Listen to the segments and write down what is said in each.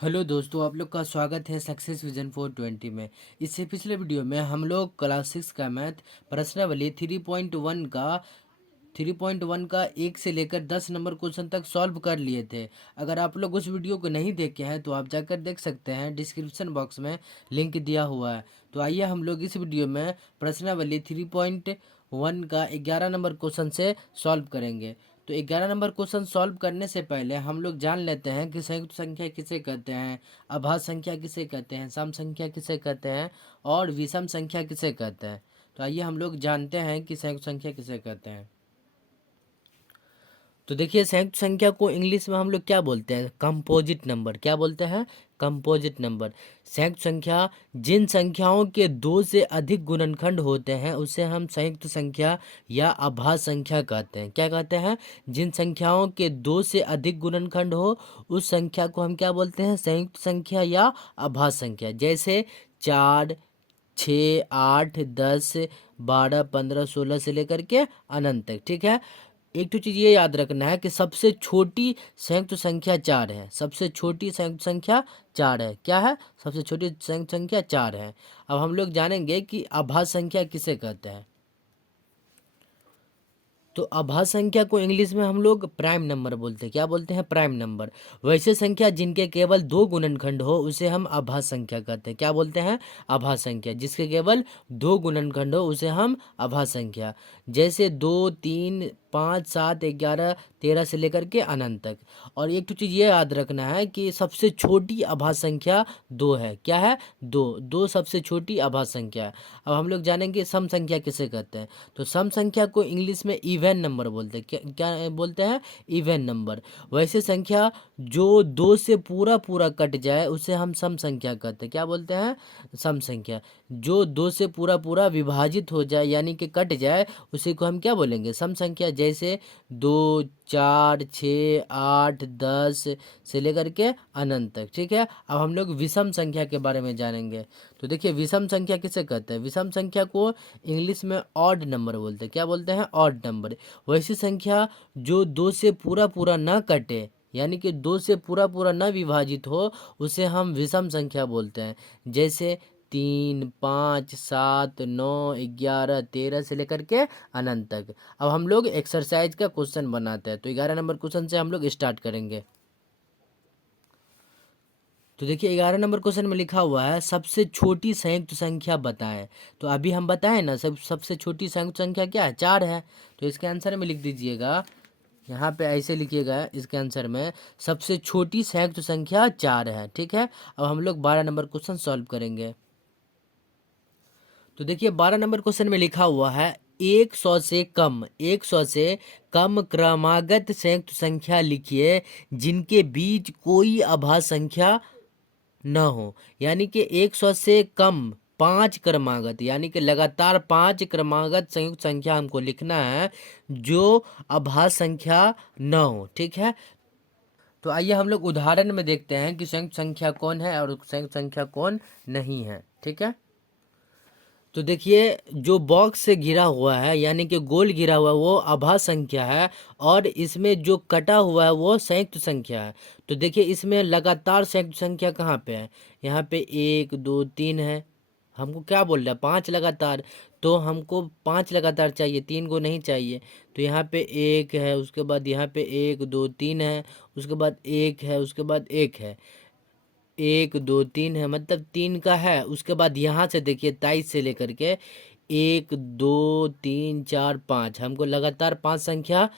Hello दोस्तों, आप लोग का स्वागत है सक्सेस विजन 420 में। इससे पिछले वीडियो में हम लोग क्लास 6 का मैथ प्रश्नावली 3.1 का 1 से लेकर 10 नंबर क्वेश्चन तक सॉल्व कर लिए थे। अगर आप लोग उस वीडियो को नहीं देखे हैं तो आप जाकर देख सकते हैं, डिस्क्रिप्शन बॉक्स में लिंक दिया हुआ है। तो आइए हम लोग इस वीडियो में प्रश्नावली 3.1 का 11 नंबर क्वेश्चन से सॉल्व करेंगे। तो 11 नंबर क्वेश्चन सॉल्व करने से पहले हम लोग जान लेते हैं कि संयुक्त संख्या किसे कहते हैं, अभाज्य संख्या किसे कहते हैं, सम संख्या किसे कहते हैं और विषम संख्या किसे कहते हैं। तो आइए हम लोग जानते हैं कि संयुक्त संख्या किसे कहते हैं। तो देखिए, संयुक्त संख्या को इंग्लिश में हम लोग क्या बोलते हैं? Composite number. क्या बोलते हैं? Composite number. संयुक्त संख्या जिन संख्याओं के दो से अधिक गुणनखंड होते हैं उसे हम संयुक्त संख्या या अभाज्य संख्या कहते हैं। क्या कहते हैं? जिन संख्याओं के दो से अधिक गुणनखंड हो उस संख्या को हम क्या बोलते हैं? संयुक्त संख्या या अभाज्य संख्या। जैसे 4, 6, 8, 10, 12, 15, 16 से लेकर के अनंत तक। ठीक है। एक तो चीज़ ये याद रखना है कि सबसे छोटी संयुक्त संख्या 4 है। सबसे छोटी संयुक्त संख्या 4 है। क्या है? सबसे छोटी संयुक्त संख्या 4 है। अब हम लोग जानेंगे कि अभाज्य संख्या किसे कहते हैं। तो अभाज्य संख्या को इंग्लिश में हम लोग प्राइम नंबर बोलते हैं। क्या बोलते हैं? Prime number. वैसे संख्या जिनके केवल दो गुणनखंड हो उसे हम अभाज्य संख्या कहते हैं। क्या बोलते हैं? अभाज्य संख्या। जिसके केवल दो गुणनखंड हो उसे हम अभाज्य संख्या। जैसे 2, 3, 5, 7, 11, 13 से लेकर के अनंत तक। और एक तो चीज़ ये याद रखना है कि सबसे छोटी अभाज्य संख्या 2 है। क्या है? 2। 2 सबसे छोटी अभाज्य संख्या है। अब हम लोग जानेंगे सम संख्या किसे कहते हैं। तो सम संख्या को इंग्लिश में इवन नंबर बोलते हैं। क्या क्या बोलते हैं? Even number. वैसे संख्या जो 2 से पूरा पूरा कट जाए उसे हम सम संख्या कहते हैं। क्या बोलते हैं? सम संख्या। जो 2 से पूरा पूरा विभाजित हो जाए यानी कि कट जाए उसी को हम क्या बोलेंगे? सम संख्या। जैसे 2, 4, 6, 8, 10 से लेकर के अनंत तक। ठीक है। अब हम लोग विषम संख्या के बारे में जानेंगे। तो देखिए, विषम संख्या किसे कहते हैं? विषम संख्या को इंग्लिश में ऑड नंबर बोलते हैं। क्या बोलते हैं? Odd number. वैसी संख्या जो 2 से पूरा पूरा न कटे यानी कि 2 से पूरा पूरा न विभाजित हो उसे हम विषम संख्या बोलते हैं। जैसे 3, 5, 7, 9, 11, 13 से लेकर के अनंत तक। अब हम लोग एक्सरसाइज का क्वेश्चन बनाते हैं। तो 11 नंबर क्वेश्चन से हम लोग स्टार्ट करेंगे। तो देखिए, 11 नंबर क्वेश्चन में लिखा हुआ है सबसे छोटी संयुक्त संख्या बताएं। तो अभी हम बताएं ना, सबसे छोटी संयुक्त संख्या क्या है? 4 है। तो इसके आंसर में लिख दीजिएगा, यहाँ पे ऐसे लिखिएगा इसके आंसर में, सबसे छोटी संयुक्त संख्या 4 है। ठीक है। अब हम लोग 12 नंबर क्वेश्चन सॉल्व करेंगे। तो देखिए, 12 नंबर क्वेश्चन में लिखा हुआ है 100 से कम क्रमागत संयुक्त संख्या लिखिए जिनके बीच कोई अभाज्य संख्या न हो। यानी कि 100 से कम 5 क्रमागत यानी कि लगातार 5 क्रमागत संयुक्त संख्या हमको लिखना है जो अभाज्य संख्या न हो। ठीक है। तो आइए हम लोग उदाहरण में देखते हैं कि संयुक्त संख्या कौन है और संयुक्त संख्या कौन नहीं है। ठीक है। तो देखिए, जो बॉक्स से घिरा हुआ है यानी कि गोल घिरा हुआ है वो अभाज्य संख्या है और इसमें जो कटा हुआ है वो संयुक्त संख्या है। तो देखिए, इसमें लगातार संयुक्त संख्या कहाँ पे है? यहाँ पे 1, 2, 3 है। हमको क्या बोल रहा है? 5 लगातार। तो हमको 5 लगातार चाहिए, 3 को नहीं चाहिए। तो यहाँ पे 1 है, उसके बाद यहाँ पे 1, 2, 3 है, उसके बाद 1 है, उसके बाद 1 है। 1, 2, 3 है, मतलब 3 का है। उसके बाद यहाँ से देखिए 23 से लेकर के 1, 2, 3, 4, 5 हमको लगातार 5 संख्या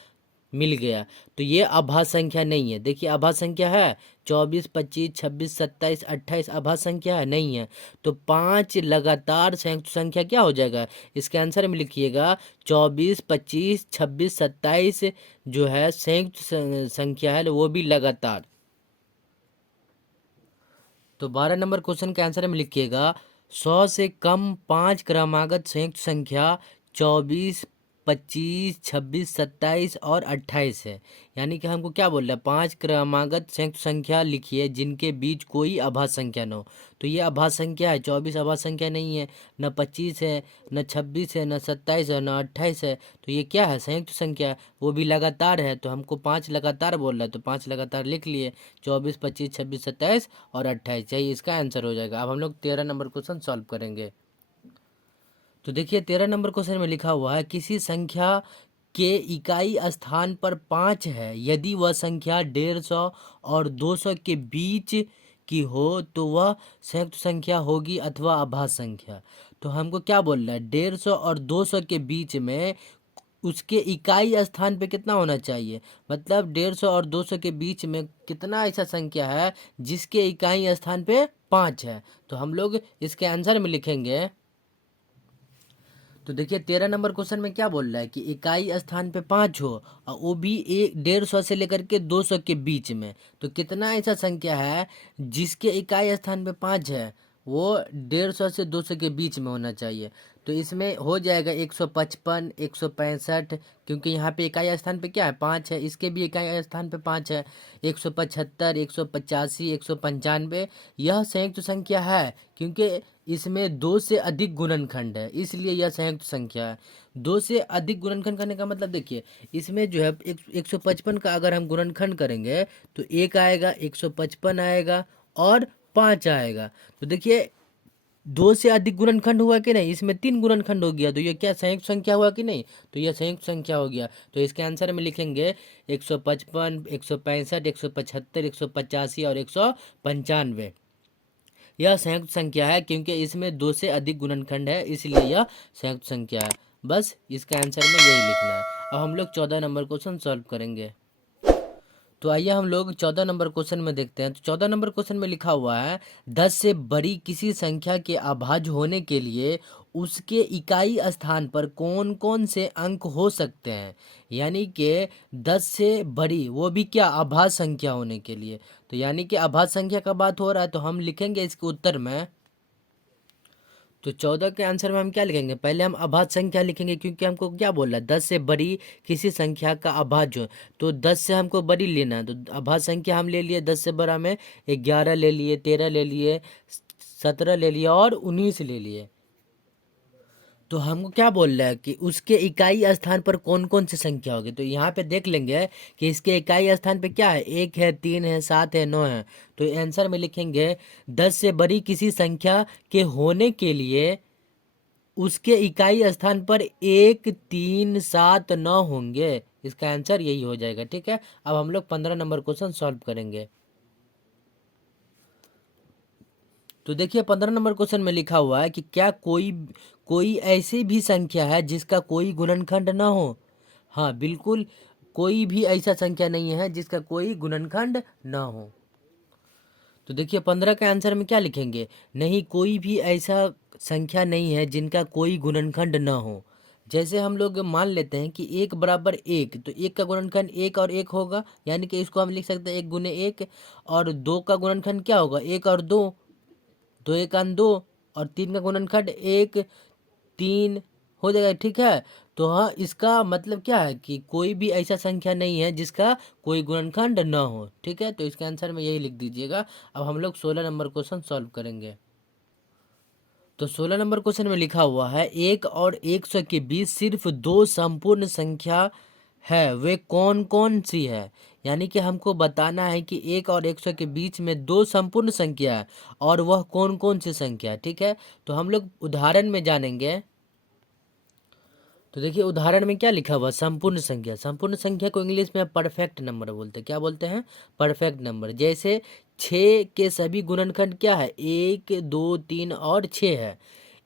मिल गया। तो ये अभाज्य संख्या नहीं है। देखिए, अभाज्य संख्या है 24, 25, 26, 27, 28 अभाज्य संख्या है? नहीं है। तो 5 लगातार संयुक्त संख्या क्या हो जाएगा? इसके आंसर में लिखिएगा 24, 25, 26, 27 जो है संयुक्त संख्या है वो भी लगातार। तो 12 नंबर क्वेश्चन के आंसर में लिखिएगा 100 से कम 5 क्रमागत संयुक्त संख्या 24, 25, 26, 27 और 28 है। यानी कि हमको क्या बोल रहा है, 5 क्रमागत संयुक्त संख्या लिखिए जिनके बीच कोई अभाज्य संख्या न हो। तो ये अभाज्य संख्या है, 24 अभाज्य संख्या नहीं है, न 25 है, न 26 है, न 27 है, न 28 है। तो ये क्या है, संयुक्त संख्या है, वो भी लगातार है। तो हमको 5 लगातार बोल रहा है, तो 5 लगातार लिख लिए, 24, 25, 26, 27 और 28, यही इसका आंसर हो जाएगा। अब हम लोग 13 नंबर क्वेश्चन सॉल्व करेंगे। तो देखिए 13 नंबर क्वेश्चन में लिखा हुआ है, किसी संख्या के इकाई स्थान पर 5 है, यदि वह संख्या 150 और 200 के बीच की हो तो वह संयुक्त संख्या होगी अथवा अभाज्य संख्या। तो हमको क्या बोल रहा है, 150 और 200 के बीच में उसके इकाई स्थान पे कितना होना चाहिए, मतलब 150 और 200 के बीच में कितना ऐसा संख्या है जिसके इकाई स्थान पे 5 है। तो हम लोग इसके आंसर में लिखेंगे। तो देखिए 13 नंबर क्वेश्चन में क्या बोल रहा है कि इकाई स्थान पे 5 हो और वो भी 150 से लेकर के 200 के बीच में। तो कितना ऐसा संख्या है जिसके इकाई स्थान पे 5 है, वो 150 से 200 के बीच में होना चाहिए। तो इसमें हो जाएगा 155, 165, क्योंकि यहाँ पे इकाई स्थान पे क्या है, 5 है, इसके भी इकाई स्थान पे 5 है। 175, 185, 195 यह संयुक्त संख्या है, क्योंकि इसमें 2 से अधिक गुणनखंड है, इसलिए यह संयुक्त संख्या है। 2 से अधिक गुणनखंड करने का मतलब देखिए, इसमें जो है 155 का अगर हम गुणनखंड करेंगे तो 1 आएगा, 155 आएगा और 5 आएगा। तो देखिए 2 से अधिक गुणनखंड हुआ कि नहीं, इसमें 3 गुणनखंड हो गया, तो ये क्या संयुक्त संख्या हुआ कि नहीं, तो यह संयुक्त संख्या हो गया। तो इसके आंसर में लिखेंगे 155, 165, 175, 185 और 195। यह संयुक्त संख्या है, क्योंकि इसमें 2 से अधिक गुणनखंड है, इसलिए यह संयुक्त संख्या है। बस इसका आंसर में यही लिखना है। अब हम लोग 14 नंबर क्वेश्चन सॉल्व करेंगे। तो आइए हम लोग 14 नंबर क्वेश्चन में देखते हैं। तो 14 नंबर क्वेश्चन में लिखा हुआ है, 10 से बड़ी किसी संख्या के अभाज्य होने के लिए उसके इकाई स्थान पर कौन कौन से अंक हो सकते हैं। यानी कि 10 से बड़ी, वो भी क्या, अभाज्य संख्या होने के लिए। तो यानी कि अभाज्य संख्या का बात हो रहा है, तो हम लिखेंगे इसके उत्तर में। तो 14 के आंसर में हम क्या लिखेंगे, पहले हम अभाज्य संख्या लिखेंगे, क्योंकि हमको क्या बोल रहा है, 10 से बड़ी किसी संख्या का अभाज्य हो। तो 10 से हमको बड़ी लेना है, तो अभाज्य संख्या हम ले लिए 10 से बड़ा में 11 ले लिए, 13 ले लिए, 17 ले लिए और 19 ले लिए। तो हमको क्या बोल रहा है कि उसके इकाई स्थान पर कौन कौन सी संख्या होगी। तो यहाँ पे देख लेंगे कि इसके इकाई स्थान पे क्या है, 1 है, 3 है, 7 है, 9 है। तो आंसर में लिखेंगे 10 से बड़ी किसी संख्या के होने के लिए उसके इकाई स्थान पर 1, 3, 7, 9 होंगे। इसका आंसर यही हो जाएगा। ठीक है, अब हम लोग 15 नंबर क्वेश्चन सॉल्व करेंगे। तो देखिए 15 नंबर क्वेश्चन में लिखा हुआ है कि क्या कोई कोई ऐसी भी संख्या है जिसका कोई गुणनखंड ना हो। हाँ बिल्कुल, कोई भी ऐसा संख्या नहीं है जिसका कोई गुणनखंड ना हो। तो देखिए 15 के आंसर में क्या लिखेंगे, नहीं कोई भी ऐसा संख्या नहीं है जिनका कोई गुणनखंड ना हो। जैसे हम लोग मान लेते हैं कि 1 बराबर 1, तो 1 का गुणनखंड 1 और 1 होगा, यानी कि इसको हम लिख सकते हैं 1 गुने 1। और 2 का गुणनखंड क्या होगा, 1 और 2, 2 1 2। और 3 का गुणनखंड 1, 3 हो जाएगा। ठीक है, तो हाँ इसका मतलब क्या है कि कोई भी ऐसा संख्या नहीं है जिसका कोई गुणनखंड न हो। ठीक है, तो इसके आंसर में यही लिख दीजिएगा। अब हम लोग 16 नंबर क्वेश्चन सॉल्व करेंगे। तो 16 नंबर क्वेश्चन में लिखा हुआ है, 1 और 100 के बीच सिर्फ 2 संपूर्ण संख्या है, वे कौन कौन सी है। यानी कि हमको बताना है कि 1 और 100 के बीच में 2 संपूर्ण संख्या है और वह कौन कौन सी संख्या है। ठीक है, तो हम लोग उदाहरण में जानेंगे। तो देखिए उदाहरण में क्या लिखा हुआ, संपूर्ण संख्या। संपूर्ण संख्या को इंग्लिश में परफेक्ट नंबर बोलते हैं। क्या बोलते हैं, परफेक्ट नंबर। जैसे 6 के सभी गुणनखंड क्या है, 1, 2, 3 और 6 है।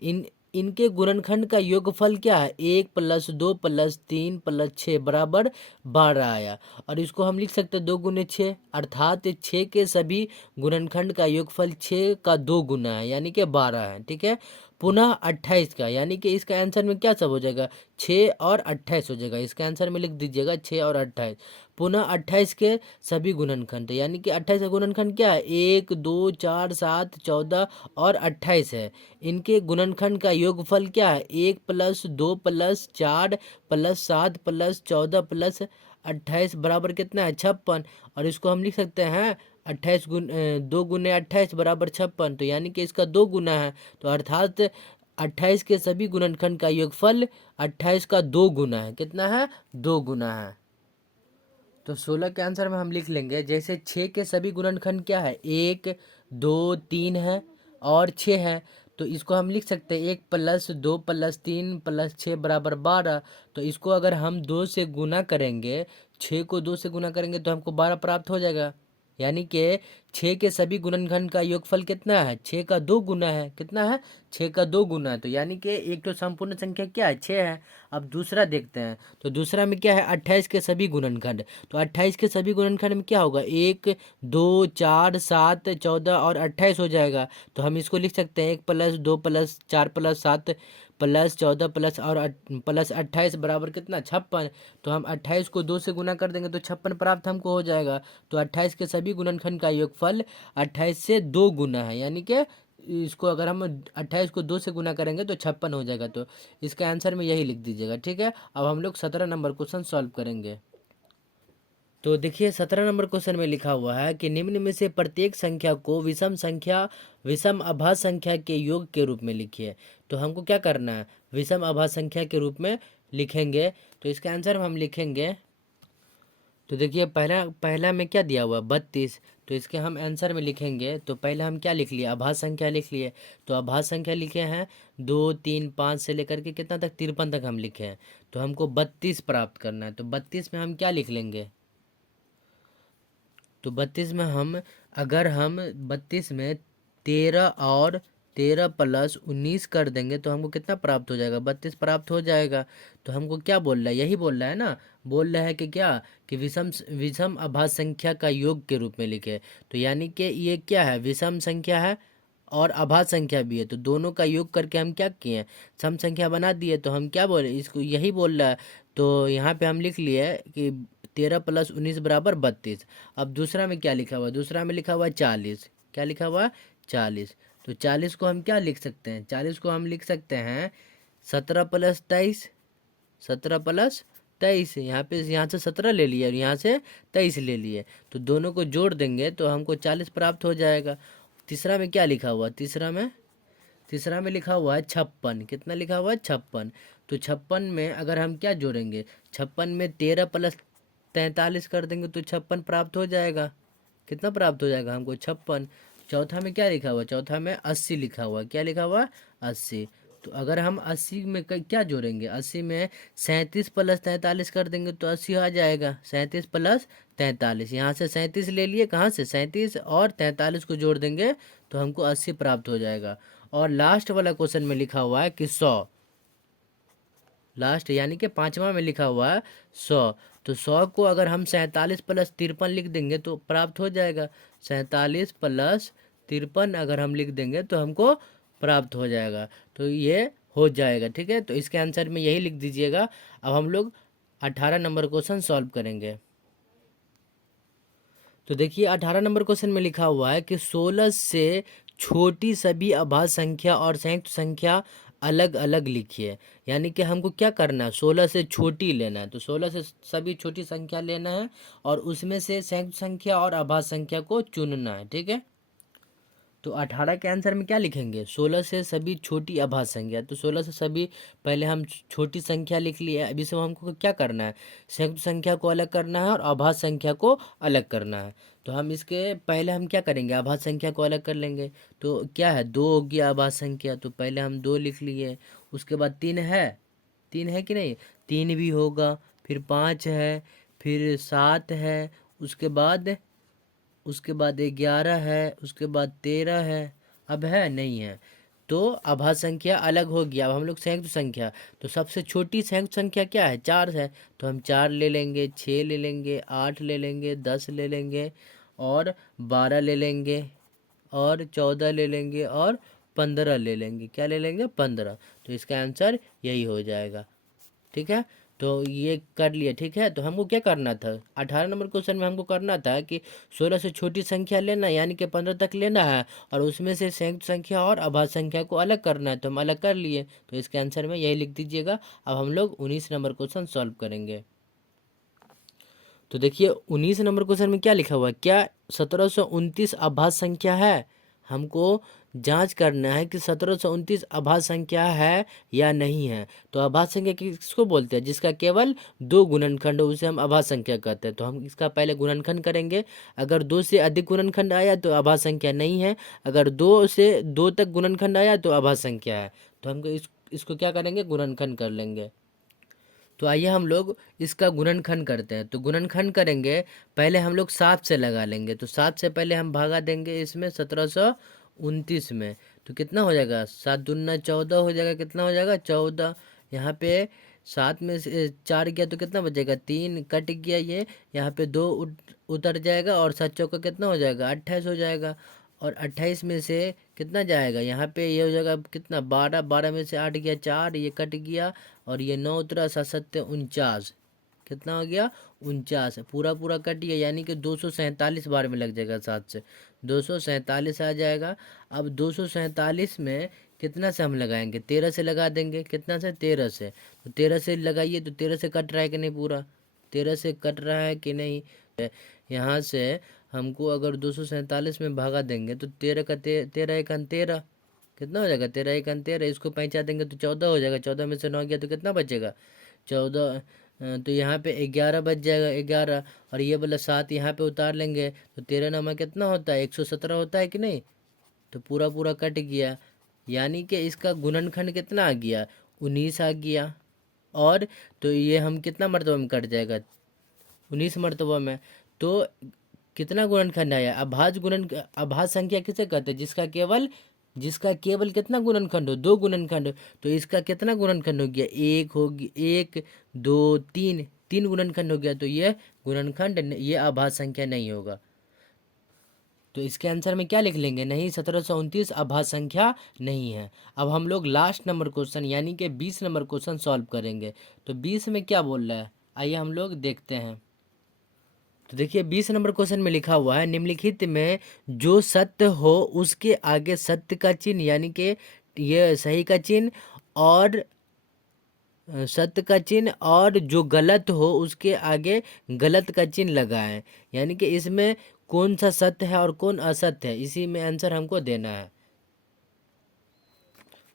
इन इनके गुणनखंड का योगफल क्या है, 1 + 2 + 3 + 6 बराबर 12 आया। और इसको हम लिख सकते हैं 2 गुने 6, अर्थात 6 के सभी गुणनखंड का योगफल 6 का 2 गुना है, यानी कि 12 है। ठीक है, पुनः 28 का, यानी कि इसका आंसर में क्या सब हो जाएगा, 6 और 28 हो जाएगा। इसका आंसर में लिख दीजिएगा 6 और 28। पुनः 28 के सभी गुणनखंड, यानी कि 28 का गुणनखंड क्या है, 1 2 4 7 14 और 28 है। इनके गुणनखंड का योगफल क्या है, 1 + 2 + 4 + 7 + 14 + 28 बराबर कितना है, 56। और इसको हम लिख सकते हैं 28 2 गुने 28 बराबर 56। तो यानी कि इसका 2 गुना है, तो अर्थात 28 के सभी गुणनखंड का योगफल 28 का 2 गुना है। कितना है, 2 गुना है। तो 16 के आंसर में हम लिख लेंगे, जैसे 6 के सभी गुणनखंड क्या है, 1 2 3 है और 6 है। तो इसको हम लिख सकते हैं 1 + 2 + 3 + 6 बराबर 12। तो इसको अगर हम 2 से गुना करेंगे, 6 को 2 से गुना करेंगे तो हमको 12 प्राप्त हो जाएगा। यानी कि 6 के सभी गुणनखंड का योगफल कितना है, 6 का 2 गुना है। कितना है, 6 का 2 गुना है। तो यानी कि एक तो संपूर्ण संख्या क्या है, 6 है। अब दूसरा देखते हैं, तो दूसरा में क्या है, 28 के सभी गुणनखंड। तो 28 के सभी गुणनखंड में क्या होगा, 1 2 4 7 14 और 28 हो जाएगा। तो हम इसको लिख सकते हैं 1 + 2 + 4 + 7 + 14 + और + 28 बराबर कितना, 56। तो हम 28 को 2 से गुना कर देंगे तो 56 प्राप्त हमको हो जाएगा। तो 28 के सभी गुणनखंड का योगफल 28 से 2 गुना है, यानी कि इसको अगर हम 28 को 2 से गुना करेंगे तो 56 हो जाएगा। तो इसका आंसर में यही लिख दीजिएगा, ठीक है। अब हम लोग 17 नंबर क्वेश्चन सॉल्व करेंगे। तो देखिए 17 नंबर क्वेश्चन में लिखा हुआ है कि निम्न में से प्रत्येक संख्या को विषम अभाज्य संख्या के योग के रूप में लिखिए। तो हमको क्या करना है, विषम अभाज्य संख्या के रूप में लिखेंगे। तो इसका आंसर हम लिखेंगे, तो देखिए पहला पहला में क्या दिया हुआ, 32। तो इसके हम आंसर में लिखेंगे, तो पहले हम क्या लिख लिए, अभाज्य संख्या लिख लिए। तो अभाज्य संख्या लिखे हैं 2 3 5 से लेकर के कितना तक, 53 तक हम लिखे हैं। तो हमको 32 प्राप्त करना है। तो 32 में हम क्या लिख लेंगे, तो 32 में हम, अगर हम 32 में 13 और 13 + 19 कर देंगे तो हमको कितना प्राप्त हो जाएगा, 32 प्राप्त हो जाएगा। तो हमको क्या बोल रहा है, यही बोल रहा है ना, बोल रहा है कि क्या, कि विषम अभाज्य संख्या का योग के रूप में लिखे। तो यानी कि ये क्या है, विषम संख्या है और अभाज्य संख्या भी है, तो दोनों का योग करके हम क्या किए हैं, सम संख्या बना दिए। तो हम क्या बोले, इसको यही बोल रहा है। तो यहाँ पे हम लिख लिए कि 13 + 19 बराबर 32। अब दूसरा में क्या लिखा हुआ है, दूसरा में लिखा हुआ है 40। क्या लिखा हुआ है, 40। तो 40 को हम क्या लिख सकते हैं, 40 को हम लिख सकते हैं 17 + 23। 17 + 23, यहाँ से 17 ले लिए और यहाँ से 23 ले लिए, तो दोनों को जोड़ देंगे तो हमको 40 प्राप्त हो जाएगा। तीसरा में क्या लिखा हुआ, तीसरा में लिखा हुआ है 56। कितना लिखा हुआ है, 56। तो 56 में अगर हम क्या जोड़ेंगे, 56 में 13 + 43 कर देंगे तो 56 प्राप्त हो जाएगा। कितना प्राप्त हो जाएगा हमको, 56। चौथा में क्या लिखा हुआ, चौथा में 80 लिखा हुआ। क्या लिखा हुआ, 80। तो अगर हम 80 में क्या जोड़ेंगे, 80 में 37 + 43 कर देंगे तो 80 आ जाएगा। 37 + 43, यहाँ से 37 ले लिए, कहाँ से, 37 और 43 को जोड़ देंगे तो हमको 80 प्राप्त हो जाएगा। और लास्ट वाला क्वेश्चन में लिखा हुआ है कि 100, लास्ट यानी कि पांचवा में लिखा हुआ है 100। तो 100 को अगर हम 47 + 53 लिख देंगे तो प्राप्त हो जाएगा। 47 + 53 अगर हम लिख देंगे तो हमको प्राप्त हो जाएगा। तो ये हो जाएगा, ठीक है। तो इसके आंसर में यही लिख दीजिएगा। अब हम लोग 18 नंबर क्वेश्चन सॉल्व करेंगे। तो देखिए 18 नंबर क्वेश्चन में लिखा हुआ है कि 16 से छोटी सभी अभाज्य संख्या और संयुक्त संख्या अलग अलग लिखिए। यानी कि हमको क्या करना है, 16 से छोटी लेना है, तो 16 से सभी छोटी संख्या लेना है और उसमें से संयुक्त संख्या और अभाज्य संख्या को चुनना है, ठीक है। तो 18 के आंसर में क्या लिखेंगे, 16 से सभी छोटी अभाज्य संख्या। तो 16 से सभी, पहले हम छोटी संख्या लिख लिए। अभी से हमको क्या करना है, संयुक्त संख्या को अलग करना है और अभाज्य संख्या को अलग करना है। तो हम इसके पहले हम क्या करेंगे, अभाज्य संख्या को अलग कर लेंगे। तो क्या है, 2 हो गया अभाज्य संख्या, तो पहले हम 2 लिख लिए। उसके बाद 3 है, 3 है कि नहीं, 3 भी होगा। फिर 5 है, फिर 7 है, उसके बाद 11 है, उसके बाद 13 है। अब है, नहीं है। तो अभाज्य संख्या अलग हो गया। अब हम लोग संयुक्त संख्या, तो सबसे छोटी संयुक्त संख्या क्या है, 4 है। तो हम 4 ले लेंगे, 6 ले लेंगे, 8 ले लेंगे, 10 ले लेंगे और 12 ले लेंगे और 14 ले लेंगे और 15 ले लेंगे। क्या ले लेंगे? 15। तो इसका आंसर यही हो जाएगा। ठीक है, तो ये कर लिए। ठीक है, तो हमको क्या करना था? 18 नंबर क्वेश्चन में हमको करना था कि 16 से छोटी संख्या लेना, यानी कि 15 तक लेना है, और उसमें से संयुक्त संख्या और अभाज्य संख्या को अलग करना है। तो हम अलग कर लिए, तो इसके आंसर में यही लिख दीजिएगा। अब हम लोग 19 नंबर क्वेश्चन सॉल्व करेंगे। तो देखिए 19 नंबर क्वेश्चन में क्या लिखा हुआ है? क्या 1729 अभाज्य संख्या है? हमको जांच करना है कि 1729 अभाज्य संख्या है या नहीं है। तो अभाज्य संख्या किसको बोलते हैं? जिसका केवल दो गुणनखंड हो, उसे हम अभाज्य संख्या कहते हैं। तो हम इसका पहले गुणनखंड करेंगे। अगर दो से अधिक गुणनखंड आया तो अभाज्य संख्या नहीं है। अगर दो से दो तक गुणनखंड आया तो अभाज्य संख्या है। तो हमको इसको क्या करेंगे? गुणनखंड कर लेंगे। तो आइए हम लोग इसका गुणनखंड करते हैं। तो गुणनखंड करेंगे, पहले हम लोग 7 से लगा लेंगे। तो 7 से पहले हम भागा देंगे इसमें 1729 में। तो कितना हो जाएगा? 7 दूना 14 हो जाएगा। कितना हो जाएगा? 14। यहाँ पे 7 में से 4 गया तो कितना बचेगा? 3 कट गया ये। यहाँ पे 2 उतर जाएगा, और 7 चौका कितना हो जाएगा? 28 हो जाएगा। और 28 में से कितना जाएगा? यहाँ पे ये हो जाएगा कितना? 12। 12 में से 8 गया 4, ये कट गया, और ये 9 उतरा। 7 7 49। कितना हो गया? 49। पूरा पूरा कट गया, यानी कि 247 बार में लग जाएगा। 7 से 247 आ जाएगा। अब 247 में कितना से हम लगाएंगे? 13 से लगा देंगे। कितना से? 13 से। तो 13 से लगाइए, तो 13 से कट रहा है कि नहीं? पूरा 13 से कट रहा है कि नहीं? यहाँ से हमको अगर 247 में भागा देंगे तो 13 का 13 एक 13। कितना हो जाएगा? 13 एक 13। इसको पैंचा देंगे तो 14 हो जाएगा। 14 में से 9 गया तो कितना बचेगा? 14। तो यहाँ पे 11 बच जाएगा। 11, और ये वाला 7 यहाँ पे उतार लेंगे। तो 13 नामा कितना होता है? 117 होता है कि नहीं? तो पूरा पूरा कट गया, यानी कि इसका गुणनखंड कितना आ गया? 19 आ गया। और तो ये हम कितना मरतबा में कट जाएगा? 19 मरतबा में। तो कितना गुणनखंड आया? अभाज्य संख्या किसे कहते हैं? जिसका केवल कितना गुणनखंड हो? दो गुणनखंड हो। तो इसका कितना गुणनखंड हो गया? एक हो गया, 1 2 3, 3 गुणनखंड हो गया। तो ये गुणनखंड, ये अभाज्य संख्या नहीं होगा। तो इसके आंसर में क्या लिख लेंगे? नहीं, 1729 अभाज्य संख्या नहीं है। अब हम लोग लास्ट नंबर क्वेश्चन यानी कि 20 नंबर क्वेश्चन सॉल्व करेंगे। तो 20 में क्या बोल रहा है, आइए हम लोग देखते हैं। तो देखिए 20 नंबर क्वेश्चन में लिखा हुआ है, निम्नलिखित में जो सत्य हो उसके आगे सत्य का चिन्ह, यानी कि ये सही का चिन्ह, और सत्य का चिन्ह, और जो गलत हो उसके आगे गलत का चिन्ह लगाएं। यानी कि इसमें कौन सा सत्य है और कौन असत्य है, इसी में आंसर हमको देना है।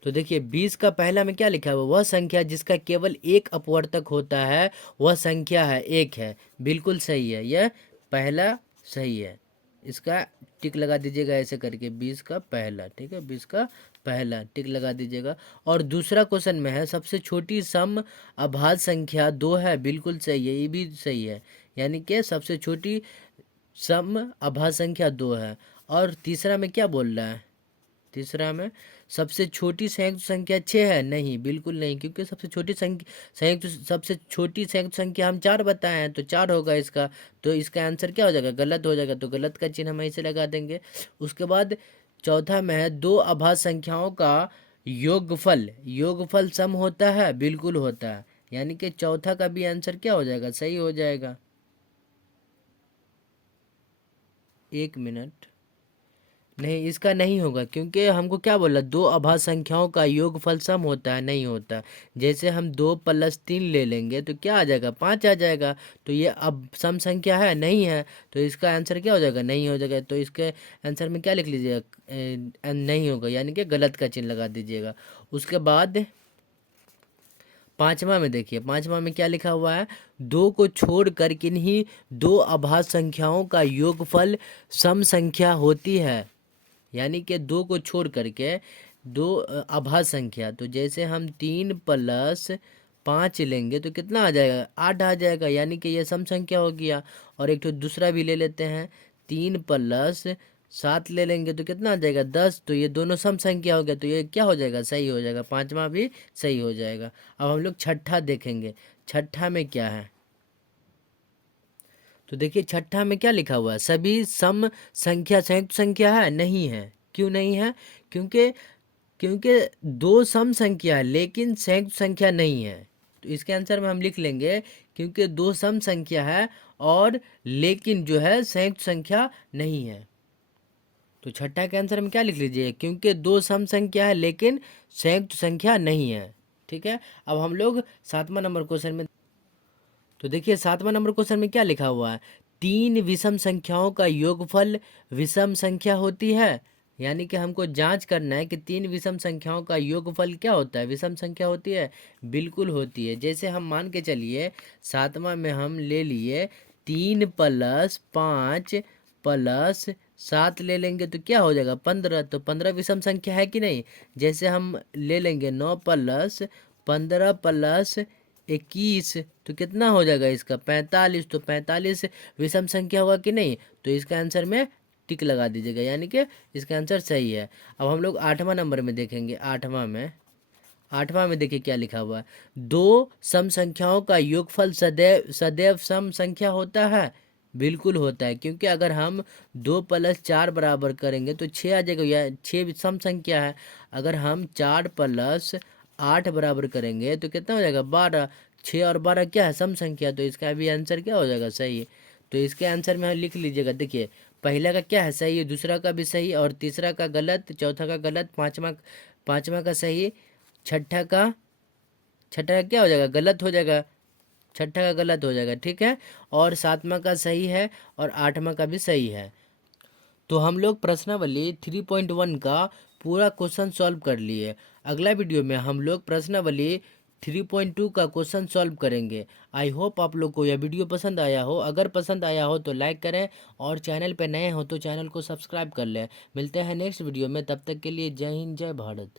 तो देखिए 20 का पहला में क्या लिखा है? वह संख्या जिसका केवल एक अपवर्तक होता है वह संख्या है, एक है। बिल्कुल सही है, यह पहला सही है। इसका टिक लगा दीजिएगा ऐसे करके, 20 का पहला। ठीक है, 20 का पहला टिक लगा दीजिएगा। और दूसरा क्वेश्चन में है सबसे छोटी सम अभाज्य संख्या 2 है। बिल्कुल सही है, ये भी सही है। यानी कि सबसे छोटी सम अभाज्य संख्या 2 है। और तीसरा में क्या बोल रहा है? तीसरा में सबसे छोटी संयुक्त संख्या 6 है। नहीं, बिल्कुल नहीं, क्योंकि सबसे छोटी संयुक्त संख्या हम 4 बताए हैं, तो 4 होगा इसका। तो इसका आंसर क्या हो जाएगा? गलत हो जाएगा। तो गलत का चिन्ह हम ऐसे लगा देंगे। उसके बाद चौथा में है दो अभाज्य संख्याओं का योगफल सम होता है। बिल्कुल होता है, यानी कि चौथा का भी आंसर क्या हो जाएगा? सही हो जाएगा। 1 मिनट, नहीं इसका नहीं होगा, क्योंकि हमको क्या बोला? दो अभाज्य संख्याओं का योगफल सम होता है, नहीं होता। जैसे हम 2 + 3 ले लेंगे तो क्या आ जाएगा? 5 आ जाएगा। तो ये अब सम संख्या है? नहीं है। तो इसका आंसर क्या हो जाएगा? नहीं हो जाएगा। तो इसके आंसर में क्या लिख लीजिएगा? नहीं होगा, यानी कि गलत का चिन्ह लगा दीजिएगा। उसके बाद पांचवा में देखिए, पांचवा में क्या लिखा हुआ है? 2 को छोड़कर किन्हीं दो अभाज्य संख्याओं का योगफल सम संख्या होती है। यानी कि 2 को छोड़ करके दो अभाज्य संख्या, तो जैसे हम 3 + 5 लेंगे तो कितना आ जाएगा? 8 आ जाएगा, यानी कि ये सम संख्या हो गया। और एक तो दूसरा भी ले लेते हैं, 3 + 7 ले लेंगे तो कितना आ जाएगा? 10। तो ये दोनों सम संख्या हो गया, तो ये क्या हो जाएगा? सही हो जाएगा। पांचवा भी सही हो जाएगा। अब हम लोग छठा देखेंगे। छठा में क्या है? तो देखिए छठा में क्या लिखा हुआ है? सभी सम संख्या संयुक्त संख्या है। नहीं है। क्यों नहीं है? क्योंकि क्योंकि दो सम संख्या है लेकिन संयुक्त संख्या नहीं है। तो इसके आंसर में हम लिख लेंगे क्योंकि दो सम संख्या है और लेकिन जो है संयुक्त संख्या नहीं है। तो छठा के आंसर में क्या लिख लीजिए, क्योंकि दो सम संख्या है लेकिन संयुक्त संख्या नहीं है। ठीक है, अब हम लोग 7वां नंबर क्वेश्चन में। तो देखिए 7वां नंबर क्वेश्चन में क्या लिखा हुआ है, तीन विषम संख्याओं का योगफल विषम संख्या होती है। यानी कि हमको जांच करना है कि तीन विषम संख्याओं का योगफल क्या होता है, विषम संख्या होती है, बिल्कुल होती है। जैसे हम मान के चलिए 7वां में हम ले लिए 3+5+7 ले लेंगे तो क्या हो जाएगा 15। तो 15 विषम संख्या है कि नहीं। जैसे हम ले लेंगे 9+15+21 तो कितना हो जाएगा इसका 45। तो 45 विषम संख्या होगा कि नहीं। तो इसका आंसर में टिक लगा दीजिएगा, यानी कि इसका आंसर सही है। अब हम लोग 8वां नंबर में देखेंगे। 8वां में देखिए क्या लिखा हुआ है, दो सम संख्याओं का योगफल सदैव सदैव सम संख्या होता है। बिल्कुल होता है, क्योंकि अगर हम 2+4 बराबर करेंगे तो 6 आ जाएगा, या 6 सम संख्या है। अगर हम 4+8 बराबर करेंगे तो कितना हो जाएगा 12। 6 और 12 क्या है सम संख्या, तो इसका भी आंसर क्या हो जाएगा सही है। तो इसके आंसर में हम लिख लीजिएगा, देखिए पहला का क्या है सही है, दूसरा का भी सही और तीसरा का गलत, चौथा का गलत, पाँचवा का सही, छठा का क्या हो जाएगा गलत हो जाएगा, छठा का गलत हो जाएगा। ठीक है, और 7वां का सही है और 8वां का भी सही है। तो हम लोग प्रश्नावली 3.1 का पूरा क्वेश्चन सॉल्व कर लिए। अगला वीडियो में हम लोग प्रश्नावली 3.2 का क्वेश्चन सॉल्व करेंगे। आई होप आप लोग को यह वीडियो पसंद आया हो। अगर पसंद आया हो तो लाइक करें और चैनल पे नए हो तो चैनल को सब्सक्राइब कर लें। मिलते हैं नेक्स्ट वीडियो में, तब तक के लिए जय हिंद जय भारत।